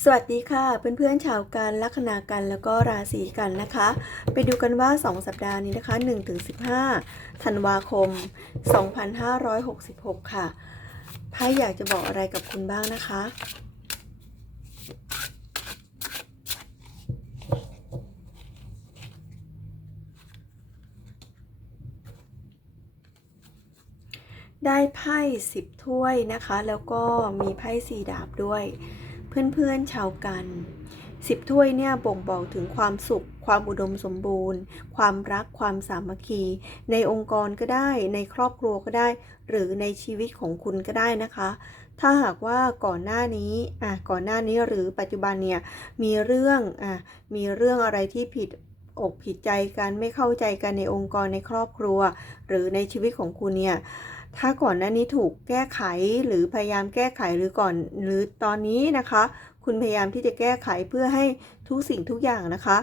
สวัสดีค่ะเพื่อนๆชาวกันลัคนากันแล้วก็ราศีกันนะคะ ไปดูกันว่า 2 สัปดาห์นี้นะคะ1-15ธันวาคม 2566 ค่ะไพ่อยากจะบอกอะไรกับคุณบ้างนะคะ ได้ไพ่สิบถ้วยนะคะ แล้วก็มีไพ่สีดาบด้วย เพื่อนๆชาวกันสิบถ้วยเนี่ยบ่งบอกถึงความสุข ความอุดมสมบูรณ์ ความรักความสามัคคี ในองค์กรก็ได้ ในครอบครัวก็ได้ หรือในชีวิตของคุณก็ได้นะคะ ถ้าหากว่าก่อนหน้านี้อะก่อนหน้านี้หรือปัจจุบันเนี่ยมีเรื่องอะมีเรื่องอะไรที่ผิดอกผิดใจกันไม่เข้าใจกันในองค์กรในครอบครัว หรือในชีวิตของคุณเนี่ย ถ้าก่อนหน้านี้ถูกแก้ไขหรือพยายามแก้ไขหรือก่อนหรือตอนนี้นะคะ คุณพยายามที่จะแก้ไขเพื่อให้ทุกสิ่งทุกอย่างนะคะ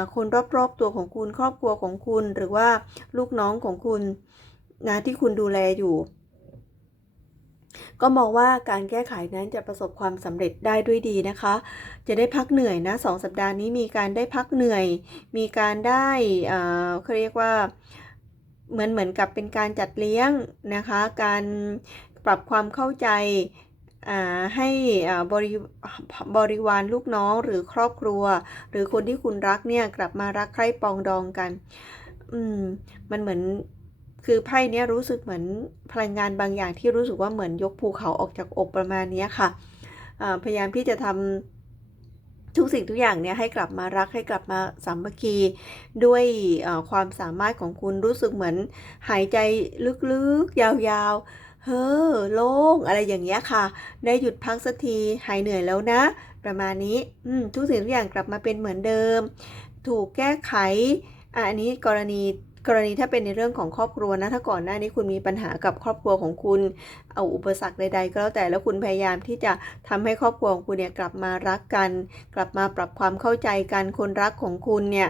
ะคนรอบๆตัวของคุณครอบครัวของคุณหรือว่าลูกน้องของคุณนะที่คุณดูแลอยู่ ก็มองว่าการแก้ไขนั้นจะประสบความสำเร็จได้ด้วยดีนะคะ จะได้พักเหนื่อยนะสองสัปดาห์นี้มีการได้พักเหนื่อย มีการได้เขาเรียกว่า เหมือนเหมือนกับเป็นการจัดเลี้ยงนะคะ การปรับความเข้าใจให้บริบริวารลูกน้องหรือครอบครัว หรือคนที่คุณรักเนี่ยกลับมารักใคร่ปองดองกัน อืมมันเหมือนคือไพ่เนี้ยรู้สึกเหมือนพลังงานบางอย่างที่รู้สึกว่าเหมือนยกภูเขาออกจากอกประมาณนี้ค่ะพยายามที่จะทำ ทุกสิ่งทุกอย่างเนี่ยให้กลับมารักให้กลับมาสามัคคีด้วยความสามารถของคุณรู้สึกเหมือนหายใจลึกๆ ยาวๆ เฮ้อโล่งอะไรอย่างเงี้ยค่ะ ได้หยุดพักสักทีหายเหนื่อยแล้วนะ ประมาณนี้ทุกสิ่งทุกอย่างกลับมาเป็นเหมือนเดิม ถูกแก้ไขอันนี้กรณี กรณีถ้าเป็นในเรื่องของครอบครัวนะ ถ้าก่อนหน้านี้คุณมีปัญหากับครอบครัวของคุณ เอาอุปสรรคใด ๆ ก็แล้วแต่แล้วคุณพยายามที่จะทำให้ครอบครัวของคุณเนี่ยกลับมารักกัน กลับมาปรับความเข้าใจกันคนรักของคุณเนี่ย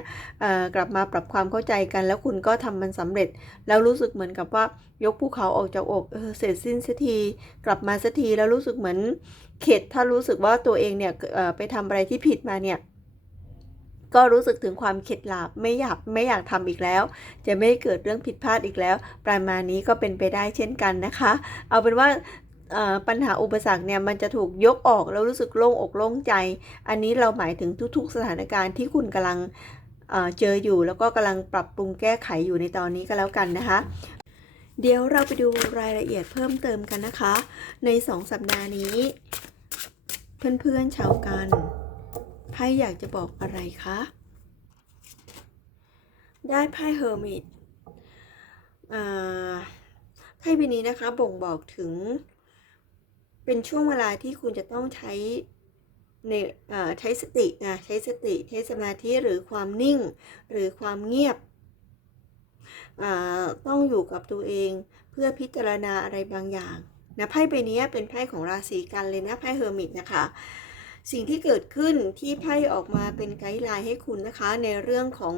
กลับมาปรับความเข้าใจกัน แล้วคุณก็ทำมันสำเร็จ แล้วรู้สึกเหมือนกับว่ายกภูเขาออกจากอกเออเสร็จสิ้นสักทีกลับมาสักทีแล้วรู้สึกเหมือนเข็ดถ้ารู้สึกว่าตัวเองเนี่ยไปทำอะไรที่ผิดมาเนี่ย ก็รู้สึกถึงความเข็ดหลาบไม่อยากไม่อยากทำอีกแล้ว จะไม่เกิดเรื่องผิดพลาดอีกแล้ว ประมาณนี้ก็เป็นไปได้เช่นกันนะคะ เอาเป็นว่าปัญหาอุปสรรคเนี่ยมันจะถูกยกออกแล้วรู้สึกโล่งอกโล่งใจ อันนี้เราหมายถึงทุกๆ สถานการณ์ที่คุณกำลังเจออยู่ แล้วก็กำลังปรับปรุงแก้ไขอยู่ในตอนนี้ก็แล้วกันนะคะเดี๋ยวเราไปดูรายละเอียดเพิ่มเติมกันนะคะ ใน 2 สัปดาห์นี้ เพื่อนๆชาวกัน พ่อยากจะบอกอะไรคะ ได้ไพ่เฮอร์มิตไพ่ใบนี้นะคะบ่งบอกถึง เป็นช่วงเวลาที่คุณจะต้องใช้ในใช้สตินะใช้สติ ใช้สมาธิหรือความนิ่ง หรือความเงียบ ต้องอยู่กับตัวเองเพื่อพิจารณาอะไรบางอย่างนะไพ่ใบนี้เป็นไพ่ของราศีกันเลยนะไพ่เฮอร์มิตนะคะ สิ่งที่เกิดขึ้นที่ไพ่ออกมาเป็นไกด์ไลน์ให้คุณนะคะ ในเรื่องของ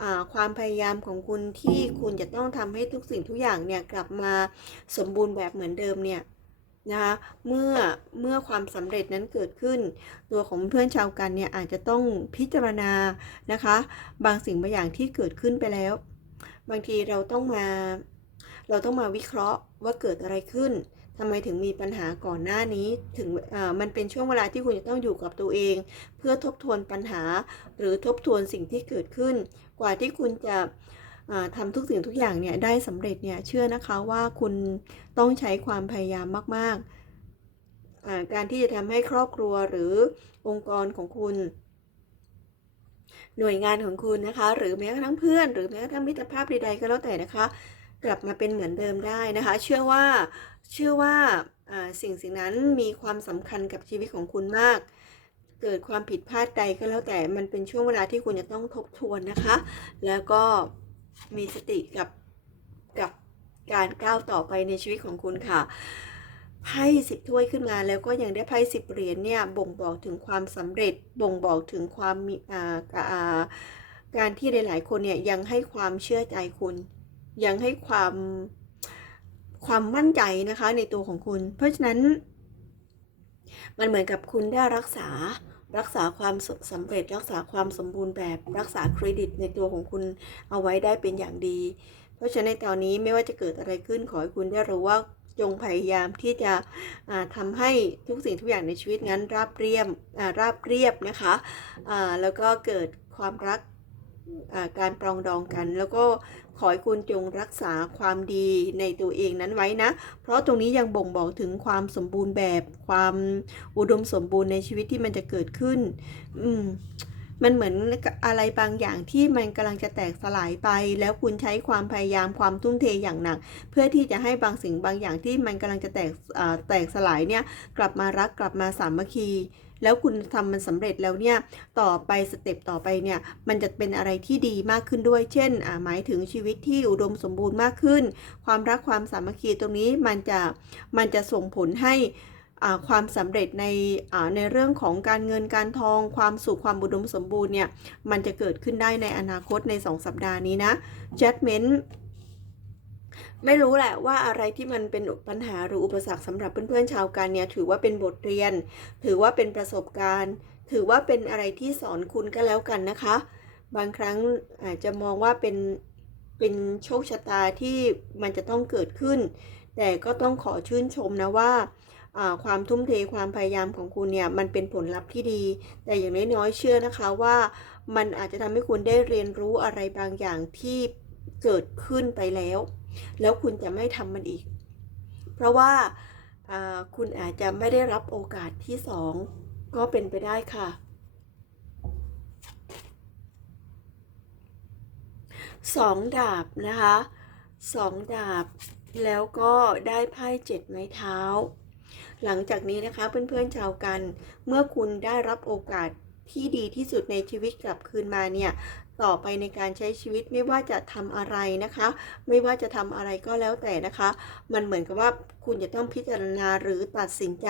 อความพยายามของคุณที่คุณจะต้องทำให้ทุกสิ่งทุกอย่างเนี่ยกลับมาสมบูรณ์แบบเหมือนเดิมเนี่ยนะคะเมื่อเมื่อความสำเร็จนั้นเกิดขึ้น ตัวของเพื่อนชาวกันเนี่ยอาจจะต้องพิจารณานะคะ บางสิ่งบางอย่างที่เกิดขึ้นไปแล้ว บางทีเราต้องมา เราต้องมาวิเคราะห์ว่าเกิดอะไรขึ้น ทำไมถึงมีปัญหาก่อนหน้านี้ถึงมันเป็นช่วงเวลาที่คุณจะต้องอยู่กับตัวเอง เพื่อทบทวนปัญหา หรือทบทวนสิ่งที่เกิดขึ้น กว่าที่คุณจะทำทุกสิ่งทุกอย่างเนี่ยได้สำเร็จเนี่ยเชื่อนะคะว่าคุณต้องใช้ความพยายามมากๆ การที่จะทำให้ครอบครัวหรือองค์กรของคุณ หน่วยงานของคุณนะคะ หรือแม้กระทั่งเพื่อน หรือแม้กระทั่งมิตรภาพใดๆก็แล้วแต่นะคะ กลับมาเป็นเหมือนเดิมได้นะคะ เชื่อว่าเชื่อว่าสิ่งสิ่งนั้นมีความสำคัญกับชีวิตของคุณมาก เกิดความผิดพลาดใดก็แล้วแต่มันเป็นช่วงเวลาที่คุณจะต้องทบทวนนะคะ แล้วก็มีสติกับกับการก้าวต่อไปในชีวิตของคุณค่ะไพ่สิบถ้วยขึ้นมาแล้วก็ยังได้ไพ่สิบเหรียญเนี่ยบ่งบอกถึงความสำเร็จบ่งบอกถึงความมีการที่หลาย ๆ คนเนี่ยยังให้ความเชื่อใจคุณ ยังให้ความความมั่นใจนะคะในตัวของคุณ เพราะฉะนั้น มันเหมือนกับคุณได้รักษารักษาความสสำเร็จ รักษาความสมบูรณ์แบบรักษาเครดิตในตัวของคุณเอาไว้ได้เป็นอย่างดี เพราะฉะนั้นในตอนนี้ไม่ว่าจะเกิดอะไรขึ้นขอให้คุณได้รู้ว่าจงพยายามที่จะอ่าทำให้ทุกสิ่งทุกอย่างในชีวิตนั้นราบเรียบราบเรียบนะคะแล้วก็เกิดความรักการปรองดองกัน แล้วก็ ขอให้คุณจงรักษาความดีในตัวเองนั้นไว้นะ เพราะตรงนี้ยังบ่งบอกถึงความสมบูรณ์แบบความอุดมสมบูรณ์ในชีวิตที่มันจะเกิดขึ้น อืมมันเหมือนอะไรบางอย่างที่มันกำลังจะแตกสลายไป แล้วคุณใช้ความพยายามความทุ่มเทอย่างหนัก เพื่อที่จะให้บางสิ่งบางอย่างที่มันกำลังจะแตกแตกสลายเนี่ยกลับมารักกลับมาสามัคคี แล้วคุณทำมันสำเร็จแล้วเนี่ยต่อไปสเต็ปต่อไปเนี่ยมันจะเป็นอะไรที่ดีมากขึ้นด้วย เช่นหมายถึงชีวิตที่อุดมสมบูรณ์มากขึ้น ความรักความสามัคคีตรงนี้มันจะมันจะส่งผลให้อ่าความสำเร็จในอ่าในเรื่องของการเงินการทอง ความสุขความอุดมสมบูรณ์เนี่ยมันจะเกิดขึ้นได้ในอนาคตใน 2 สัปดาห์นี้นะ judgment ไม่รู้แหละว่าอะไรที่มันเป็นปัญหาหรืออุปสรรคสำหรับเพื่อนๆชาวกันเนี่ยถือว่าเป็นบทเรียน ถือว่าเป็นประสบการณ์ ถือว่าเป็นอะไรที่สอนคุณก็แล้วกันนะคะ บางครั้งอาจจะมองว่าเป็นเป็นโชคชะตาที่มันจะต้องเกิดขึ้น แต่ก็ต้องขอชื่นชมนะว่าอ่าความทุ่มเทความพยายามของคุณเนี่ยมันเป็นผลลัพธ์ที่ดี แต่อย่างน้อยๆเชื่อนะคะว่ามันอาจจะทำให้คุณได้เรียนรู้อะไรบางอย่างที่เกิดขึ้นไปแล้ว แล้วคุณจะไม่ทำมันอีก เพราะว่าคุณอาจจะไม่ได้รับโอกาสที่สองก็เป็นไปได้ค่ะ สองดาบนะคะสองดาบแล้วก็ได้ไพ่เจ็ดไม้เท้า หลังจากนี้นะคะเพื่อนๆชาวกัน เมื่อคุณได้รับโอกาส ที่ดีที่สุดในชีวิตกลับคืนมาเนี่ยต่อไปในการใช้ชีวิตไม่ว่าจะทำอะไรนะคะ ไม่ว่าจะทำอะไรก็แล้วแต่นะคะ มันเหมือนกับว่าคุณจะต้องพิจารณาหรือตัดสินใจ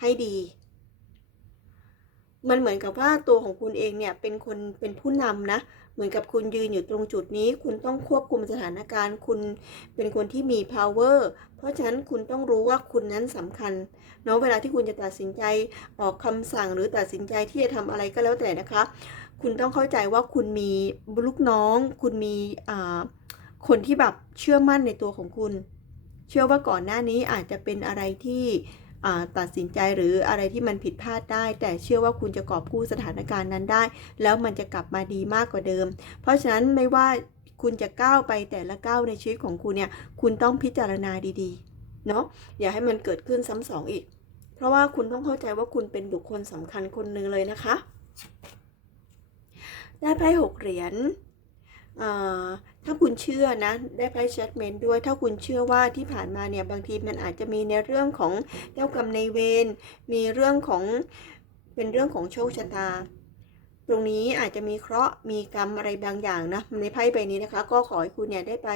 ให้ดี มันเหมือนกับว่าตัวของคุณเองเนี่ยเป็นคนเป็นผู้นำนะ เหมือนกับคุณยืนอยู่ตรงจุดนี้ คุณต้องควบคุมสถานการณ์ คุณเป็นคนที่มี power เพราะฉะนั้นคุณต้องรู้ว่าคุณนั้นสำคัญเนาะเวลาที่คุณจะตัดสินใจออกคำสั่งหรือตัดสินใจที่จะทำอะไรก็แล้วแต่นะคะ คุณต้องเข้าใจว่าคุณมีลูกน้อง คุณมีอ่าคนที่แบบเชื่อมั่นในตัวของคุณ เชื่อว่าก่อนหน้านี้อาจจะเป็นอะไรที่ ตัดสินใจหรืออะไรที่มันผิดพลาดได้ แต่เชื่อว่าคุณจะกอบกู้สถานการณ์นั้นได้ แล้วมันจะกลับมาดีมากกว่าเดิม เพราะฉะนั้นไม่ว่าคุณจะก้าวไปแต่ละก้าวในชีวิตของคุณเนี่ย คุณต้องพิจารณาดีๆ เนาะอย่าให้มันเกิดขึ้นซ้ำสองอีก เพราะว่าคุณต้องเข้าใจว่าคุณเป็นบุคคลสำคัญคนหนึ่งเลยนะคะ ได้ไพ่หกเหรียญ ถ้าคุณเชื่อนะ ได้ไพ่ judgment ด้วย ถ้าคุณเชื่อว่าที่ผ่านมาเนี่ย บางทีมันอาจจะมีในเรื่องของเจ้ากรรมในเวร มีเรื่องของเป็นเรื่องของโชคชะตา ตรงนี้อาจจะมีเคราะห์ มีกรรมอะไรบางอย่างนะ ในไพ่ใบนี้นะคะ ก็ขอให้คุณเนี่ยได้ไป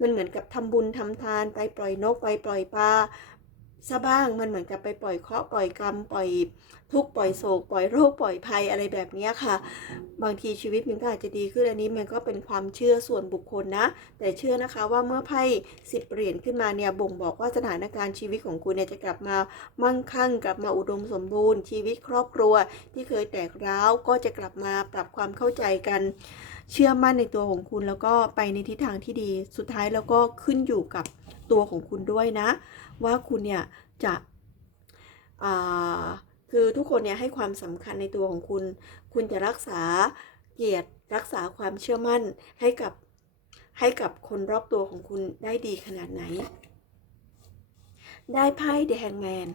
มันเหมือนกับทำบุญทำทาน ไปปล่อยนก ไปปล่อยปลา ซะบ้างมันเหมือนกับไปปล่อยเคราะห์ปล่อยกรรมปล่อยทุกข์ปล่อยโศกปล่อยโรคปล่อยภัยอะไรแบบนี้ค่ะ บางทีชีวิตมันก็อาจจะดีขึ้นอันนี้มันก็เป็นความเชื่อส่วนบุคคลนะ แต่เชื่อนะคะว่าเมื่อไพ่สิบเหรียญขึ้นมาเนี่ยบ่งบอกว่าสถานการณ์ชีวิตของคุณเนี่ยจะกลับมามั่งคั่งกลับมาอุดมสมบูรณ์ ชีวิตครอบครัวที่เคยแตกร้าวก็จะกลับมาปรับความเข้าใจกันเชื่อมั่นในตัวของคุณแล้วก็ไปในทิศทางที่ดี สุดท้ายแล้วก็ขึ้นอยู่กับตัวของคุณด้วยนะ ว่าคุณเนี่ยจะคือทุกคนเนี่ยให้ความสำคัญในตัวของคุณ คุณจะรักษาเกียรติรักษาความเชื่อมั่นให้กับให้กับคนรอบตัวของคุณได้ดีขนาดไหน ได้ไพ่ The Hangman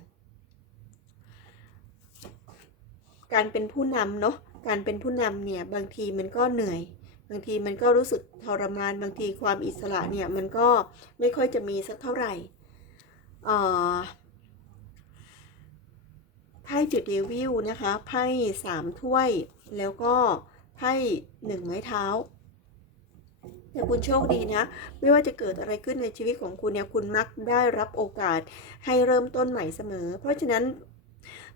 การเป็นผู้นำเนาะ การเป็นผู้นำเนี่ยบางทีมันก็เหนื่อย บางทีมันก็รู้สึกทรมาน บางทีความอิสระเนี่ยมันก็ไม่ค่อยจะมีสักเท่าไหร่ ไพ่จุดเดวิลนะคะ ไพ่สามถ้วย แล้วก็ไพ่หนึ่งไม้เท้าแต่คุณโชคดีนะ ไม่ว่าจะเกิดอะไรขึ้นในชีวิตของคุณเนี่ย คุณมักได้รับโอกาสให้เริ่มต้นใหม่เสมอ เพราะฉะนั้น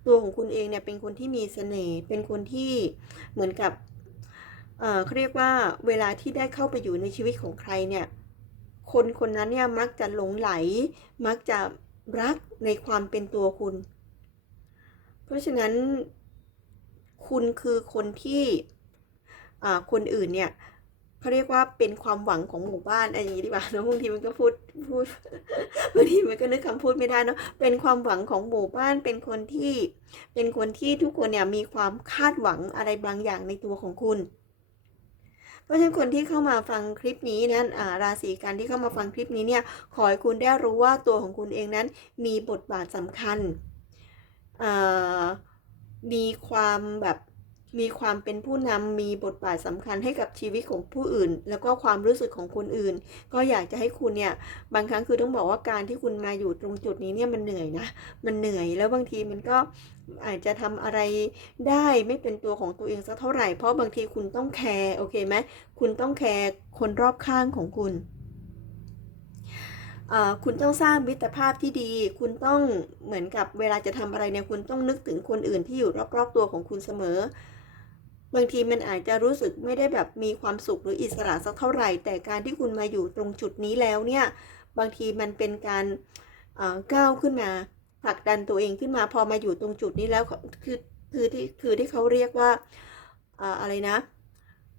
ตัวของคุณเองเนี่ย เป็นคนที่มีเสน่ห์ เป็นคนที่เหมือนกับ เอ่อเขาเรียกว่าเวลาที่ได้เข้าไปอยู่ในชีวิตของใครเนี่ย คนคนนั้นเนี่ยมักจะหลงไหล มักจะรักในความเป็นตัวคุณ เพราะฉะนั้น คุณคือคนที่อ่าคนอื่นเนี่ยเขาเรียกว่าเป็นความหวังของหมู่บ้านอะไรอย่างนี้ดีกว่าเนอะบางทีมันก็พูดพูดบางทีมันก็นึกคำพูดไม่ได้เนอะเป็นความหวังของหมู่บ้านเป็นคนที่ เป็นคนที่ทุกคนเนี่ยมีความคาดหวังอะไรบางอย่างในตัวของคุณ เพราะฉะนั้นคนที่เข้ามาฟังคลิปนี้นั้นอ่าราศีกันที่เข้ามาฟังคลิปนี้เนี่ยขอให้คุณได้รู้ว่าตัวของคุณเองนั้นมีบทบาทสำคัญอ่ามีความแบบ มีความเป็นผู้นำมีบทบาทสำคัญให้กับชีวิตของผู้อื่น แล้วก็ความรู้สึกของคนอื่น ก็อยากจะให้คุณเนี่ยบางครั้งคือต้องบอกว่าการที่คุณมาอยู่ตรงจุดนี้เนี่ยมันเหนื่อยนะมันเหนื่อยแล้วบางทีมันก็อาจจะทำอะไรได้ไม่เป็นตัวของตัวเองสักเท่าไหร่ เพราะบางทีคุณต้องแคร์โอเคไหมคุณต้องแคร์คนรอบข้างของคุณคุณต้องสร้างมิตรภาพที่ดี คุณต้องเหมือนกับเวลาจะทำอะไรเนี่ย คุณต้องนึกถึงคนอื่นที่อยู่รอบๆตัวของคุณเสมอ บางทีมันอาจจะรู้สึกไม่ได้แบบมีความสุขหรืออิสระสักเท่าไหร่ แต่การที่คุณมาอยู่ตรงจุดนี้แล้วเนี่ย บางทีมันเป็นการก้าวขึ้นมาผลักดันตัวเองขึ้นมาพอมาอยู่ตรงจุดนี้แล้วคือคือที่คือที่เขาเรียกว่าอ่ออะไรนะ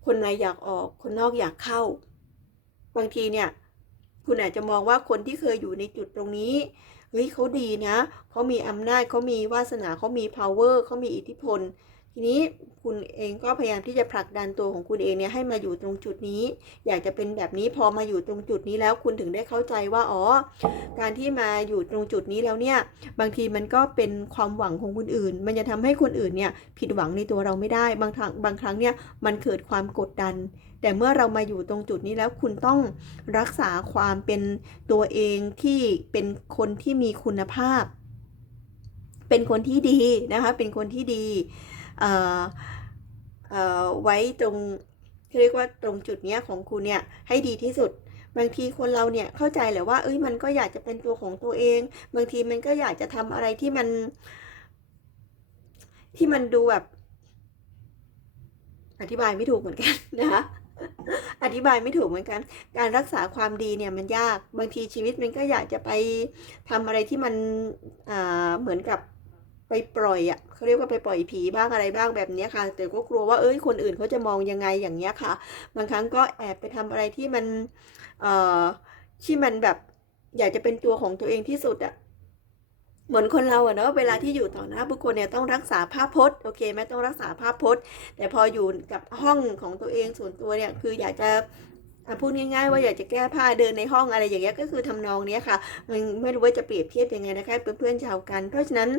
คนในอยากออกคนนอกอยากเข้า บางทีเนี่ยคุณอาจจะมองว่าคนที่เคยอยู่ในจุดตรงนี้เฮ้ยเขาดีนะเขามีอำนาจเขามีวาสนาเขามี power เขามีอิทธิพล ทีนี้คุณเองก็พยายามที่จะผลักดันตัวของคุณเองเนี่ยให้มาอยู่ตรงจุดนี้ อยากจะเป็นแบบนี้พอมาอยู่ตรงจุดนี้แล้วคุณถึงได้เข้าใจว่าอ๋อการที่มาอยู่ตรงจุดนี้แล้วเนี่ยบางทีมันก็เป็นความหวังของคนอื่น มันจะทำให้คนอื่นเนี่ยผิดหวังในตัวเราไม่ได้บางครั้งบางครั้งเนี่ยมันเกิดความกดดัน แต่เมื่อเรามาอยู่ตรงจุดนี้แล้วคุณต้องรักษาความเป็นตัวเองที่เป็นคนที่มีคุณภาพ เป็นคนที่ดีนะคะเป็นคนที่ดี ไว้ตรงเรียกว่าตรงจุดเนี้ยของคุณเนี่ยให้ดีที่สุดบางทีคนเราเนี่ยเข้าใจแหละว่าเอ้ยมันก็อยากจะเป็นตัวของตัวเอง บางทีมันก็อยากจะทำอะไรที่มัน ที่มันดูแบบ อธิบายไม่ถูกเหมือนกันนะคะอธิบายไม่ถูกเหมือนกัน การรักษาความดีเนี่ยมันยาก บางทีชีวิตมันก็อยากจะไปทำอะไรที่มันเหมือนกับไปปล่อยอะ เขาเรียกว่าไปปล่อยผีบ้างอะไรบ้างแบบนี้ค่ะ แต่ก็กลัวว่าเอ้ยคนอื่นเขาจะมองยังไงอย่างเงี้ยค่ะ บางครั้งก็แอบไปทำอะไรที่มันเอ่อที่มันแบบอยากจะเป็นตัวของตัวเองที่สุดอะเหมือนคนเราอะเนาะเวลาที่อยู่ต่อหน้าบุคคลเนี่ยต้องรักษาภาพพจน์โอเคไหมต้องรักษาภาพพจน์ แต่พออยู่กับห้องของตัวเองส่วนตัวเนี่ยคืออยากจะ พูดง่ายๆว่าอยากจะแก้ผ้าเดินในห้องอะไรอย่างเงี้ยก็คือทำนองเนี้ยค่ะมันไม่รู้ว่าจะเปรียบเทียบยังไงนะคะเพื่อนๆชาวกัน เพราะฉะนั้น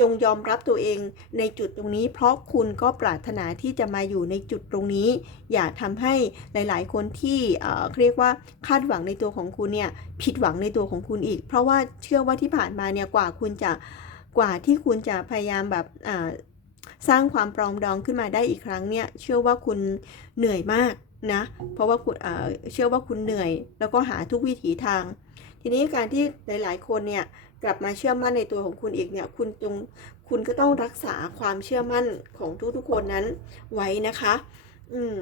จงยอมรับตัวเองในจุดตรงนี้ เพราะคุณก็ปรารถนาที่จะมาอยู่ในจุดตรงนี้ อย่าทำให้หลายๆ คนที่เอ่อเรียกว่าคาดหวังในตัวของคุณเนี่ยผิดหวังในตัวของคุณอีก เพราะว่าเชื่อว่าที่ผ่านมาเนี่ยกว่าคุณจะกว่าที่คุณจะพยายามแบบอ่าสร้างความปรองดองขึ้นมาได้อีกครั้งเนี่ยเชื่อว่าคุณเหนื่อยมาก นะ เพราะว่าคุณเชื่อว่าคุณเหนื่อย แล้วก็หาทุกวิถีทาง ทีนี้การที่หลาย ๆ คนเนี่ยกลับมาเชื่อมั่นในตัวของคุณอีกเนี่ย คุณจงคุณก็ต้องรักษาความเชื่อมั่นของทุกๆคนนั้นไว้นะคะ อืม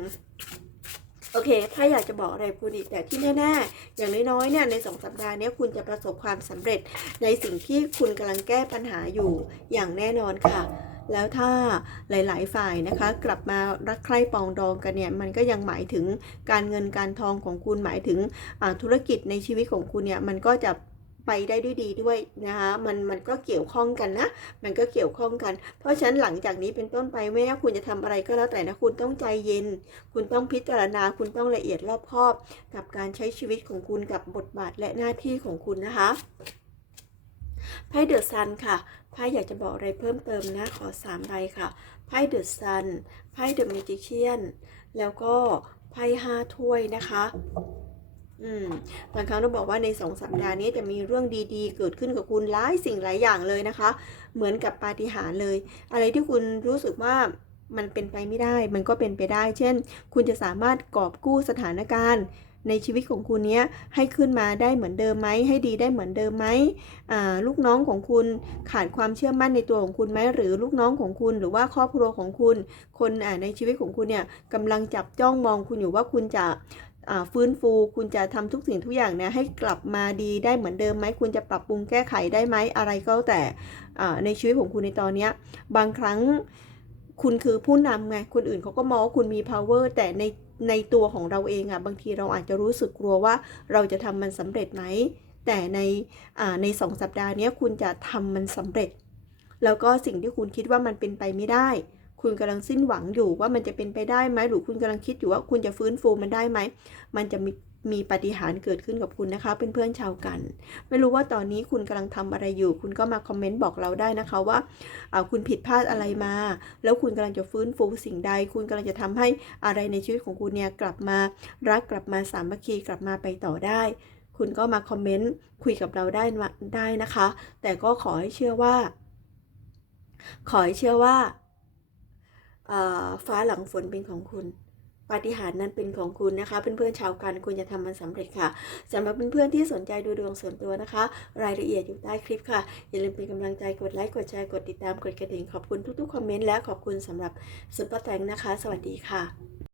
โอเค ถ้าอยากจะบอกอะไรคุณอีกแต่ที่แน่ๆ อย่างน้อยๆ เนี่ย ในสองสัปดาห์นี้คุณจะประสบความสำเร็จในสิ่งที่คุณกำลังแก้ปัญหาอยู่อย่างแน่นอนค่ะ แล้วถ้าหลาย ๆ ฝ่ายนะคะกลับมารักใคร่ปองดองกันเนี่ยมันก็ยังหมายถึงการเงินการทองของคุณหมายถึงธุรกิจในชีวิตของคุณเนี่ยมันก็จะไปได้ด้วยดีด้วยนะคะมันมันก็เกี่ยวข้องกันนะ มันก็เกี่ยวข้องกัน เพราะฉะนั้นหลังจากนี้เป็นต้นไปไม่ว่าคุณจะทำอะไรก็แล้วแต่นะคุณต้องใจเย็น คุณต้องพิจารณาคุณต้องละเอียดรอบคอบ กับการใช้ชีวิตของคุณกับบทบาทและหน้าที่ของคุณนะคะ ไพ่เดอะซันค่ะไพ่อยากจะบอกอะไรเพิ่มเติมนะ ขอสามใบค่ะไพ่เดอะซันไพ่เดอะมิจิเชียนแล้วก็ไพ่ห้าถ้วยนะคะอืมบางครั้งต้องบอกว่าในสองสัปดาห์นี้จะมีเรื่องดีๆ เกิดขึ้นกับคุณหลายสิ่งหลายอย่างเลยนะคะ เหมือนกับปาฏิหาริย์เลย อะไรที่คุณรู้สึกว่ามันเป็นไปไม่ได้ มันก็เป็นไปได้ เช่น คุณจะสามารถกอบกู้สถานการณ์ ในชีวิตของคุณเนี้ยให้ขึ้นมาได้เหมือนเดิมไหมให้ดีได้เหมือนเดิมไหมลูกน้องของคุณขาดความเชื่อมั่นในตัวของคุณไหมหรือลูกน้องของคุณ หรือว่าครอบครัวของคุณ คนในชีวิตของคุณเนี่ยกำลังจับจ้องมองคุณอยู่ว่าคุณจะฟื้นฟูคุณจะทำทุกสิ่งทุกอย่างเนี่ยให้กลับมาดีได้เหมือนเดิมไหมคุณจะปรับปรุงแก้ไขได้ไหมอะไรก็แต่ในชีวิตของคุณในตอนเนี้ยบางครั้ง คุณคือผู้นำไง คนอื่นเขาก็มองว่าคุณมี power แต่ในในตัวของเราเองอะบางทีเราอาจจะรู้สึกกลัวว่าเราจะทำมันสำเร็จไหม แต่ในในสองสัปดาห์นี้คุณจะทำมันสำเร็จ แล้วก็สิ่งที่คุณคิดว่ามันเป็นไปไม่ได้ คุณกำลังสิ้นหวังอยู่ว่ามันจะเป็นไปได้ไหมหรือคุณกำลังคิดอยู่ว่าคุณจะฟื้นฟูมันได้ไหม มันจะมี มีปฏิหารเกิดขึ้นกับคุณนะคะเพื่อนๆชาวกัน ไม่รู้ว่าตอนนี้คุณกำลังทำอะไรอยู่ คุณก็มาคอมเมนต์บอกเราได้นะคะว่าาคุณผิดพลาดอะไรมา แล้วคุณกำลังจะฟื้นฟูสิ่งใด คุณกำลังจะทำให้อะไรในชีวิตของคุณเนี่ยกลับมารักกลับมาสามัคคีกลับมาไปต่อได้ คุณก็มาคอมเมนต์คุยกับเราได้ได้นะคะ แต่ก็ขอให้เชื่อว่า ขอให้เชื่อว่าอ่าฟ้าหลังฝนเป็นของคุณ ปาฏิหาริย์นั้นเป็นของคุณนะคะ เพื่อนๆชาวกันคุณจะทำมันสำเร็จค่ะสำหรับเพื่อนๆที่สนใจดูดวงส่วนตัวนะคะ รายละเอียดอยู่ใต้คลิปค่ะ อย่าลืมเป็นกำลังใจกดไลค์กดแชร์กดติดตามกดกระดิ่งขอบคุณทุกๆคอมเมนต์และขอบคุณสำหรับสุดปอร์แตงนะคะ สวัสดีค่ะ